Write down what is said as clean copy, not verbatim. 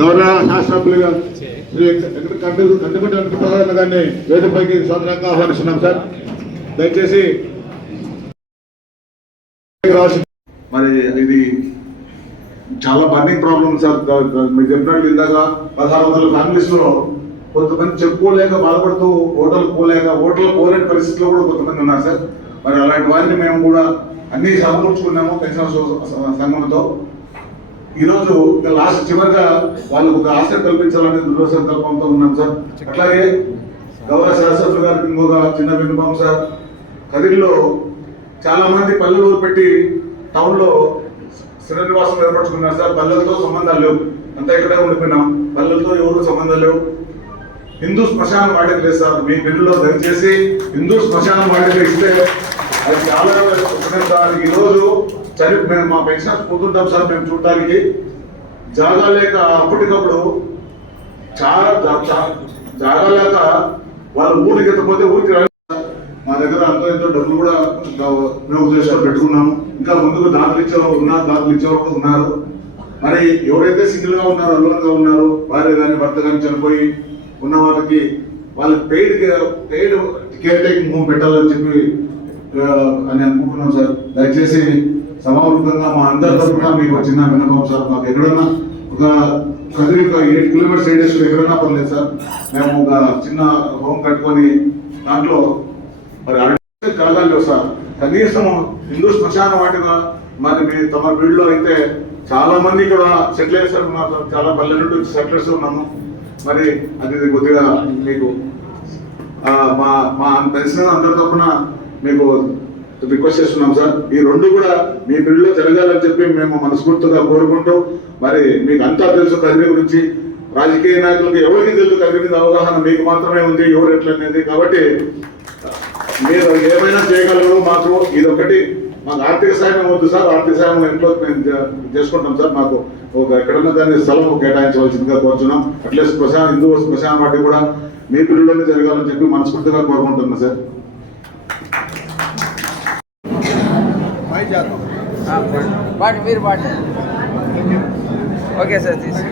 గౌరవ శాసనసభ్యులుగా శ్రీ కందుకుంట వెంకటప్రసాద్ గారిని వేదికపైకి స్వాగతంగా ఆహ్వానిస్తున్నాం సార్. దయచేసి మరి ఇది చాలా బర్నింగ్ ప్రాబ్లం సార్. మీరు చెప్పినట్టు ఇందాక 1600 ఫ్యామిలీస్ లో కొంతమంది చెప్పుకోలేక బాధపడుతూ ఓటర్లు పోలేని పరిస్థితిలో కూడా కొంతమంది ఉన్నారు సార్. మరి అలాంటి వారిని మేము కూడా అన్ని సమకూర్చుకున్నాము పెన్షన్ సంఘంతో. ఈరోజు లాస్ట్ చివరిగా వాళ్ళకు ఒక ఆశయం కల్పించాలనే దృఢ సంకల్పంతో ఉన్నాం సార్. అట్లాగే గౌరవ శాసనసభ్యులు గారికి ఇంకొక చిన్న విన్నపం సార్. కదిరిలో చాలా మంది పల్లెలు పెట్టి టౌన్ లో స్థిర నివాసం ఏర్పరచుకున్నారు సార్. పల్లెలతో సంబంధాలు లేవు, అంతా ఇక్కడే ఉండిపోయినాం. పల్లెలతో ఎవరు సంబంధాలు లేవు. హిందూ శ్మశానం వాటికి లేదు సార్. మీ బిల్లులో దయచేసి హిందూ శ్మశానం వాటికి ఇస్తే అది చాలా సార్. ఈరోజు మేము మా పెన్షన్స్ పోతుంటాం సార్. మేము చూడటానికి జాగా లేక అప్పటికప్పుడు చాలా జాగా లేక వాళ్ళు ఊరికి ఎత్తపోతే ఊరికి మా దగ్గర అంతో ఎంతో డబ్బులు కూడా మేము ఉద్దేశాలు పెట్టుకున్నాము. ఇంకా ముందుకు దాఖలు ఇచ్చేవారు కూడా ఉన్నారు. మరి ఎవరైతే సింగిల్ గా ఉన్నారో, అల్లంగా ఉన్నారో, భార్య కానీ భర్త కానీ చనిపోయి ఉన్న వాళ్ళకి పెయిడ్ కేర్ టేకింగ్ హోమ్ పెట్టాలని చెప్పి అని అనుకుంటున్నాం సార్. దయచేసి సమావేశంగా మా అందరి తరఫున మీకు చిన్న విన్నపం సార్. మాకు ఎక్కడన్నా ఒక 8 కిలోమీటర్స్ రేడియస్ ఎక్కడన్నా పర్లేదు సార్. మేము ఒక చిన్న హోమ్ కట్టుకొని దాంట్లో మరి కలగాలి సార్. కనీసం హిందూ శ్మశాన వాటిగా మరి మీ తమ వీళ్ళలో అయితే చాలా మంది ఇక్కడ సెటిలర్స్ ఉన్నారు. చాలా పల్లె నుండి సెటిలర్స్ ఉన్నాము. మరి అది కొద్దిగా మీకు మా తెలిసిన అందరి తరఫున మీకు రిక్వెస్ట్ చేస్తున్నాం సార్. ఈ రెండు కూడా మీ బిల్లులో జరగాలని చెప్పి మేము మనస్ఫూర్తిగా కోరుకుంటూ, మరి మీకు అంతా తెలుసు కదిరి గురించి. రాజకీయ నాయకులకు ఎవరికి తెలుసు కదిరి మీద అవగాహన మీకు మాత్రమే ఉంది, ఎవరు ఎట్లనేది. కాబట్టి మీరు ఏమైనా చేయగలరు. మాకు ఇదొకటి, మాకు ఆర్థిక సాయం వద్దు సార్. ఆర్థిక సాయం ఇంట్లో మేము చేసుకుంటాం సార్. మాకు ఒక ఎక్కడన్నా దాన్ని స్థలం కేటాయించవలసిందిగా కోరుతున్నాం. అట్లీస్ట్ హిందూ శ్మశాన వాటి కూడా మీ బిల్లులోనే జరగాలని చెప్పి మనస్ఫూర్తిగా కోరుకుంటున్నాం సార్. మీరు ఓకే సార్ తీసి